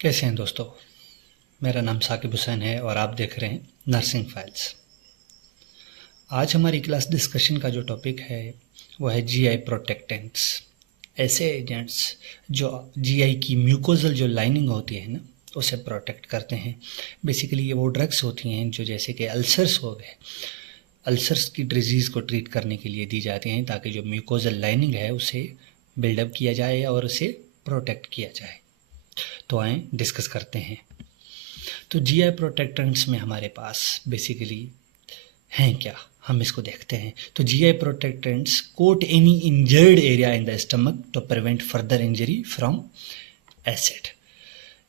कैसे हैं दोस्तों। मेरा नाम साकिब हुसैन है और आप देख रहे हैं नर्सिंग फाइल्स। आज हमारी क्लास डिस्कशन का जो टॉपिक है वो है जीआई प्रोटेक्टेंट्स, ऐसे एजेंट्स जो जीआई की म्यूकोजल जो लाइनिंग होती है ना उसे प्रोटेक्ट करते हैं। बेसिकली ये वो ड्रग्स होती हैं जो जैसे कि अल्सर्स हो गए, अल्सर्स की डिजीज़ को ट्रीट करने के लिए दी जाती हैं ताकि जो म्यूकोजल लाइनिंग है उसे बिल्डअप किया जाए और उसे प्रोटेक्ट किया जाए। तो आएँ डिस्कस करते हैं। तो जीआई प्रोटेक्टेंट्स में हमारे पास बेसिकली हैं क्या, हम इसको देखते हैं। तो GI protectants coat any injured area in the stomach to prevent further injury from acid.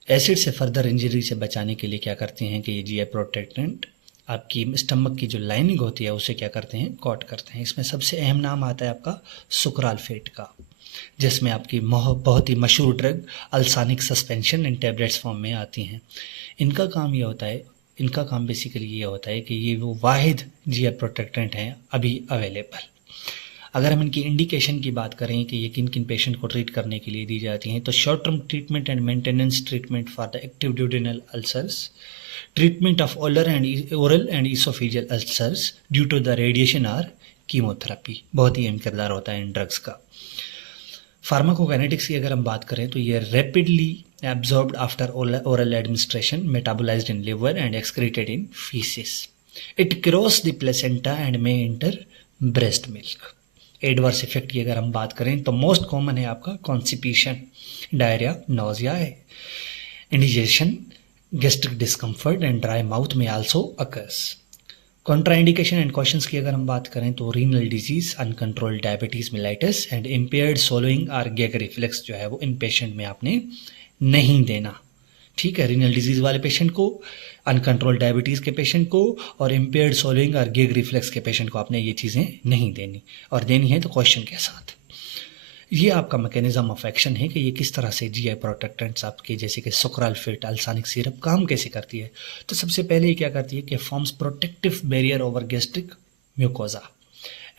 Acid से फर्दर इंजरी से बचाने के लिए क्या करते हैं कि ये जीआई प्रोटेक्टेंट आपकी स्टमक की जो लाइनिंग होती है उसे क्या करते हैं, कोट करते हैं। इसमें सबसे अहम नाम आता है आपका सुक्रालफेट का, जिसमें आपकी बहुत ही मशहूर ड्रग अल्सानिक सस्पेंशन इन टैबलेट्स फॉर्म में आती हैं। इनका काम बेसिकली ये होता है कि ये वो वाहिद जीआई प्रोटेक्टेंट हैं अभी अवेलेबल। अगर हम इनकी इंडिकेशन की बात करें कि ये किन किन पेशेंट को ट्रीट करने के लिए दी जाती हैं, तो short term treatment and maintenance treatment for the active duodenal ulcers, treatment of oral and oesophageal ulcers due to the radiation और कीमोथेरेपी। बहुत ही अहम किरदार होता है इन ड्रग्स का। फार्माकोकाइनेटिक्स की अगर हम बात करें तो ये rapidly absorbed after oral administration, metabolised in liver and excreted in faeces. It cross the placenta and may enter breast milk. Adverse effect की अगर हम बात करें तो मोस्ट कॉमन है आपका कॉन्स्टिपेशन, डायरिया, नोजिया है, indigestion, gastric discomfort and dry mouth में also occurs. Contraindication and cautions की अगर हम बात करें तो renal disease, uncontrolled diabetes mellitus and impaired swallowing और गैग रिफ्लेक्स जो है वो इन पेशेंट में आपने नहीं देना। ठीक है, रीनल डिजीज वाले पेशेंट को, अनकंट्रोल्ड डायबिटीज़ के पेशेंट को और इम्पेयर्ड सोलोइंग और गैग रिफ्लेक्स के पेशेंट को आपने ये चीज़ें नहीं देनी, और देनी है तो क्वेश्चन के साथ। ये आपका मैकेनिज्म ऑफ एक्शन है कि ये किस तरह से जीआई प्रोटेक्टेंट्स आपके जैसे कि सुक्रालफेट, अल्सानिक सिरप काम कैसे करती है। तो सबसे पहले ये क्या करती है कि forms protective barrier over gastric mucosa,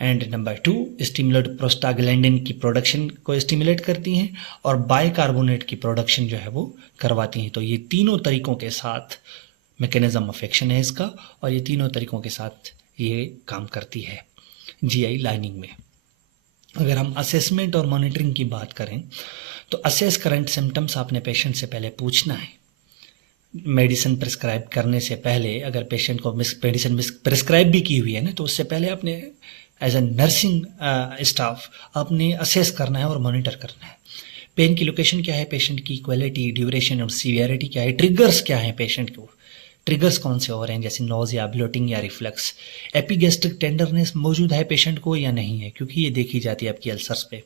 and number 2 stimulate prostaglandin की प्रोडक्शन को स्टिमुलेट करती हैं और बाइकार्बोनेट की प्रोडक्शन जो है वो करवाती हैं। तो ये तीनों तरीकों के साथ मैकेनिज्म ऑफ एक्शन है इसका, और ये तीनों तरीकों के साथ ये काम करती है जीआई लाइनिंग में। अगर हम असेसमेंट और मॉनिटरिंग की बात करें तो असेस करंट सिम्टम्स आपने पेशेंट से पहले पूछना है। मेडिसिन प्रिस्क्राइब करने से पहले अगर पेशेंट को मेडिसिन प्रिस्क्राइब भी की हुई है ना, तो उससे पहले आपने एज ए नर्सिंग स्टाफ आपने असेस करना है और मॉनिटर करना है। पेन की लोकेशन क्या है, पेशेंट की क्वालिटी, ड्यूरेशन और सीवियरिटी क्या है, ट्रिगर्स क्या है, पेशेंट को ट्रिगर्स कौन से हो रहे हैं जैसे नोजिया, ब्लोटिंग या रिफ्लक्स, एपिगैस्ट्रिक टेंडरनेस मौजूद है पेशेंट को या नहीं है, क्योंकि ये देखी जाती है आपकी अल्सर्स पे।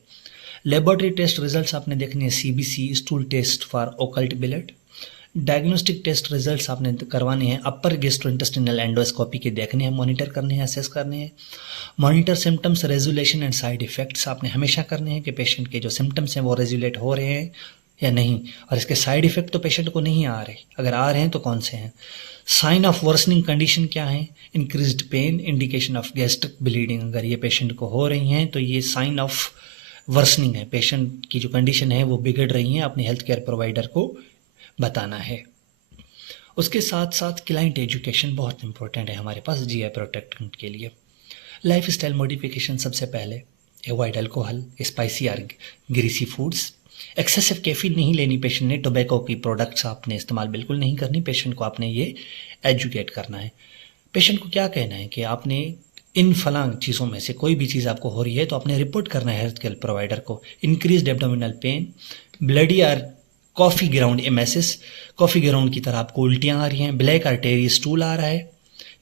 लेबोरेटरी टेस्ट रिजल्ट्स आपने देखने हैं, CBC, stool test for occult blood. Diagnostic test results आपने करवाने हैं, अपर गेस्ट्रोइंटेस्टिनल एंडोस्कोपी के देखने हैं, मॉनिटर करने हैं, असेस करने हैं। Monitor symptoms, resolution and side effects आपने हमेशा करने हैं कि पेशेंट के जो सिम्टम्स हैं वो रेजुलेट हो रहे हैं या नहीं, और इसके साइड इफेक्ट तो पेशेंट को नहीं आ रहे, अगर आ रहे हैं तो कौन से हैं। साइन ऑफ वर्सनिंग कंडीशन क्या है, increased pain, indication of gastric bleeding, अगर ये पेशेंट को हो रही हैं तो ये साइन ऑफ वर्सनिंग है, पेशेंट की जो कंडीशन है वो बिगड़ रही है, अपने हेल्थ केयर प्रोवाइडर को बताना है। उसके साथ साथ क्लाइंट एजुकेशन बहुत इंपॉर्टेंट है हमारे पास जीआई प्रोटेक्टेंट के लिए। लाइफ स्टाइल मॉडिफिकेशन सबसे पहले, अवॉइड अल्कोहल, स्पाइसी और ग्रीसी फूड्स, एक्सेसिव कैफीन नहीं लेनी पेशेंट ने, टोबैको की प्रोडक्ट्स आपने इस्तेमाल बिल्कुल नहीं करनी, पेशेंट को आपने ये एजुकेट करना है। पेशेंट को क्या कहना है कि आपने इन फलांग चीज़ों में से कोई भी चीज़ आपको हो रही है तो आपने रिपोर्ट करना है हेल्थ केयर प्रोवाइडर को। इंक्रीज एब्डोमिनल पेन, ब्लडी और coffee ground emesis, coffee ground की तरह आपको उल्टियाँ आ रही हैं, ब्लैक आर्टेरी स्टूल आ रहा है,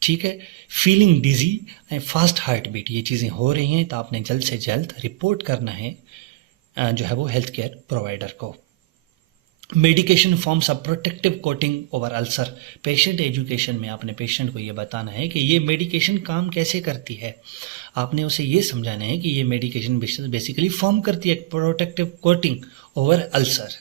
ठीक है, feeling dizzy and fast heart beat, ये चीज़ें हो रही हैं तो आपने जल्द से जल्द रिपोर्ट करना है जो है वो हेल्थ केयर प्रोवाइडर को। Medication forms of protective coating over ulcer, patient education में आपने पेशेंट को ये बताना है कि ये मेडिकेशन काम कैसे करती है, आपने उसे ये समझाना है कि ये मेडिकेशन बेसिकली फॉर्म करती है protective coating over ulcer.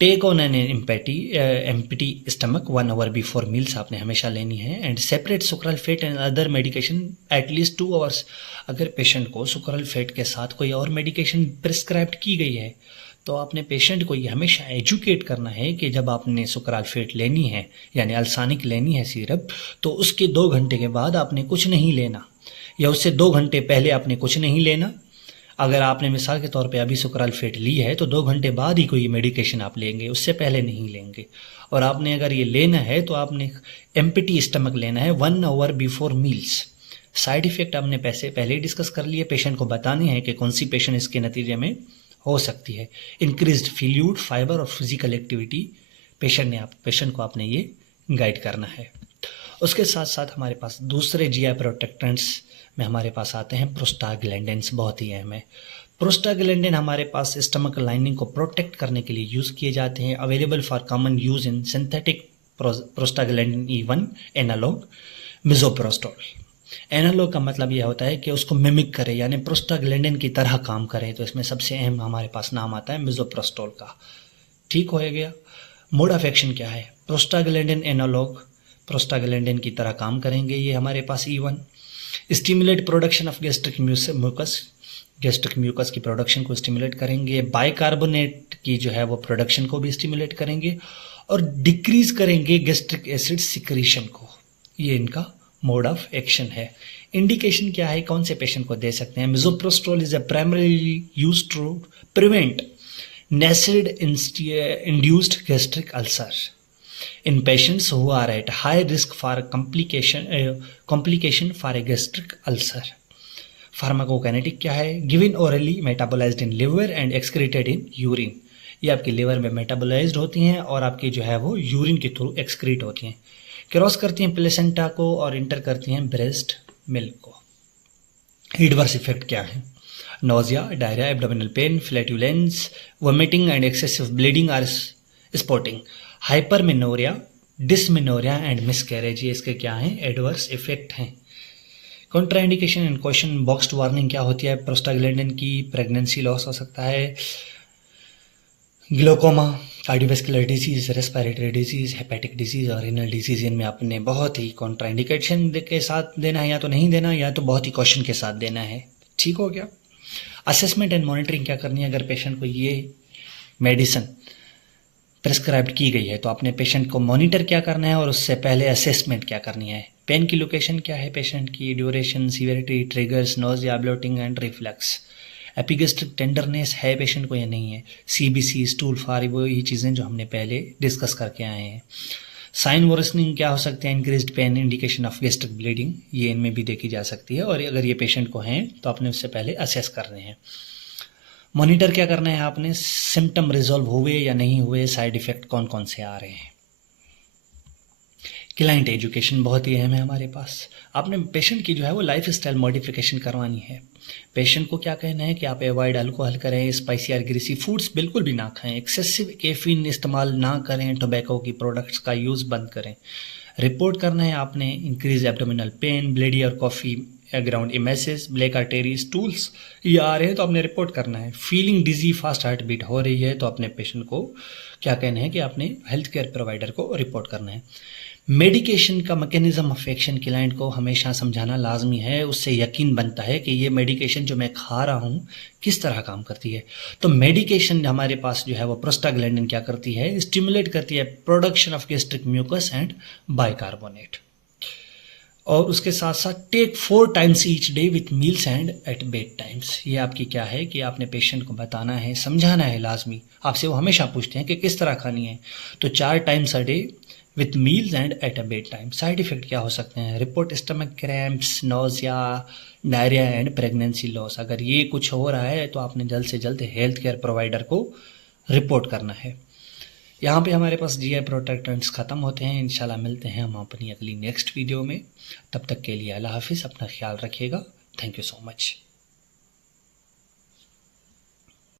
Take on an empty stomach 1 hour before meals आपने हमेशा लेनी है, and separate sucralfate and other medication at least 2 hours. अगर पेशेंट को सुक्रालफेट के साथ कोई और मेडिकेशन प्रिस्क्राइब की गई है तो आपने पेशेंट को ये हमेशा एजुकेट करना है कि जब आपने सुकरालफेट लेनी है यानी अल्सानिक लेनी है सिरप, तो उसके 2 घंटे के बाद आपने कुछ नहीं लेना, या उससे 2 घंटे पहले आपने कुछ नहीं लेना। अगर आपने मिसाल के तौर पे अभी सुकरालफेट ली है तो 2 घंटे बाद ही कोई मेडिकेशन आप लेंगे, उससे पहले नहीं लेंगे। और आपने अगर ये लेना है तो आपने एम्प्टी स्टमक लेना है 1 hour before meals. Side effect आपने पहले ही डिस्कस कर लिए, पेशेंट को बताने हैं कि कौन सी पेशेंट इसके नतीजे में हो सकती है। इंक्रीज्ड फ्लूइड, फाइबर और फिजिकल एक्टिविटी पेशेंट को आपने ये गाइड करना है। उसके साथ साथ हमारे पास दूसरे जीआई प्रोटेक्टेंट्स में हमारे पास आते हैं प्रोस्टाग्लैंडिन्स, बहुत ही अहम है। प्रोस्टाग्लैंडिन हमारे पास स्टमक लाइनिंग को प्रोटेक्ट करने के लिए यूज़ किए जाते हैं। Available for common use in synthetic prostaglandin E1 analogue misoprostol. Analogue का मतलब यह होता है कि उसको मिमिक करे, यानी प्रोस्टाग्लैंडिन की तरह काम करे। तो इसमें सबसे अहम हमारे पास नाम आता है मिज़ोप्रोस्टोल का। ठीक हो गया। मोड ऑफ एक्शन क्या है? प्रोस्टाग्लैंडिन एनालॉग प्रोस्टाग्लैंडिन की तरह काम करेंगे ये हमारे पास E1। Stimulate production of gastric mucus की प्रोडक्शन को स्टिमुलेट करेंगे। बाइकार्बोनेट की जो है वो प्रोडक्शन को भी स्टिमुलेट करेंगे और डिक्रीज करेंगे गैस्ट्रिक एसिड सिक्रीशन को। ये इनका मोड ऑफ एक्शन है। इंडिकेशन क्या है, कौन से पेशेंट को दे सकते हैं? Misoprostol is primarily used to prevent NSAID induced gastric ulcer in patients who are at high risk for complication for a gastric ulcer. Pharmacokinetic क्या है? Given orally, metabolised in liver and excreted in urine. ये आपके liver में metabolised होती हैं और आपकी जो है वो यूरिन के थ्रू एक्सक्रीट होती हैं। क्रॉस करती हैं प्लेसेंटा को और इंटर करती हैं ब्रेस्ट मिल्क को। एडवर्स इफेक्ट क्या है? Nausea, diarrhoea, abdominal pain, flatulence, vomiting and excessive bleeding or spotting, hypermenorrhoea, dysmenorrhoea and miscarriage. ये इसके क्या हैं? एडवर्स इफेक्ट हैं। Contraindication and question boxed warning क्या होती है प्रोस्टाग्लैंडिन की? प्रेगनेंसी लॉस हो सकता है, glaucoma, cardiovascular disease, respiratory disease, hepatic disease और रीनल डिजीज। इनमें आपने बहुत ही कॉन्ट्राइंडिकेशन के साथ देना है, या तो नहीं देना, या तो बहुत ही क्वेश्चन के साथ देना है। ठीक हो गया। असेसमेंट एंड मॉनिटरिंग क्या करनी है? अगर पेशेंट को ये मेडिसिन प्रिस्क्राइब्ड की गई है तो आपने पेशेंट को मॉनिटर क्या करना है और उससे पहले असेसमेंट क्या करनी है? पेन की लोकेशन क्या है पेशेंट की, duration, severity, triggers, nausea, bloating and reflux, epigastric tenderness है पेशेंट को या नहीं है, CBC, स्टूल फार, वो ये चीज़ें जो हमने पहले डिस्कस करके आए हैं। साइन वर्सनिंग क्या हो सकते हैं? Increased pain, indication of gastric bleeding, ये इनमें भी देखी जा सकती है। और अगर ये पेशेंट को हैं तो आपने उससे पहले असेस करने हैं। मॉनिटर क्या करना है आपने? सिम्टम रिजॉल्व हुए या नहीं हुए, साइड इफ़ेक्ट कौन कौन से आ रहे हैं। क्लाइंट एजुकेशन बहुत ही अहम है हमारे पास। आपने पेशेंट की जो है वो लाइफ स्टाइल मॉडिफिकेशन करवानी है। पेशेंट को क्या कहना है कि आप अवॉइड अल्कोहल करें, स्पाइसी और ग्रीसी फूड्स बिल्कुल भी ना खाएं, एक्सेसिव कैफीन इस्तेमाल ना करें, टोबैको की प्रोडक्ट्स का यूज़ बंद करें। रिपोर्ट करना है आपने इंक्रीज एब्डोमिनल पेन, ब्लीडी और coffee ground emesis, black tarry, stools ये आ रहे हैं तो आपने रिपोर्ट करना है। Feeling dizzy, fast heart beat हो रही है तो अपने पेशेंट को क्या कहना है कि आपने हेल्थ केयर प्रोवाइडर को रिपोर्ट करना है। मेडिकेशन का मैकेनिज्म ऑफ एक्शन क्लाइंट को हमेशा समझाना लाजमी है, उससे यकीन बनता है कि ये मेडिकेशन जो मैं खा रहा हूँ किस तरह काम करती है। तो मेडिकेशन हमारे पास जो है वो प्रोस्टाग्लैंडिन क्या करती है? स्टिमुलेट करती है production of gastric mucus and bicarbonate. और उसके साथ साथ take 4 times each day with meals and at bed times. ये आपकी क्या है कि आपने पेशेंट को बताना है, समझाना है लाजमी। आपसे वो हमेशा पूछते हैं कि किस तरह खानी है, तो 4 times a day with meals and at a bed time. Side effect क्या हो सकते हैं? Report stomach cramps, nausea, diarrhoea and pregnancy loss. अगर ये कुछ हो रहा है तो आपने जल्द से जल्द हेल्थ केयर प्रोवाइडर को रिपोर्ट करना है। यहाँ पे हमारे पास GI प्रोटेक्टेंट्स ख़त्म होते हैं। इंशाल्लाह मिलते हैं हम अपनी अगली नेक्स्ट वीडियो में। तब तक के लिए अल्लाह हाफिज़, अपना ख्याल रखिएगा। Thank you so much.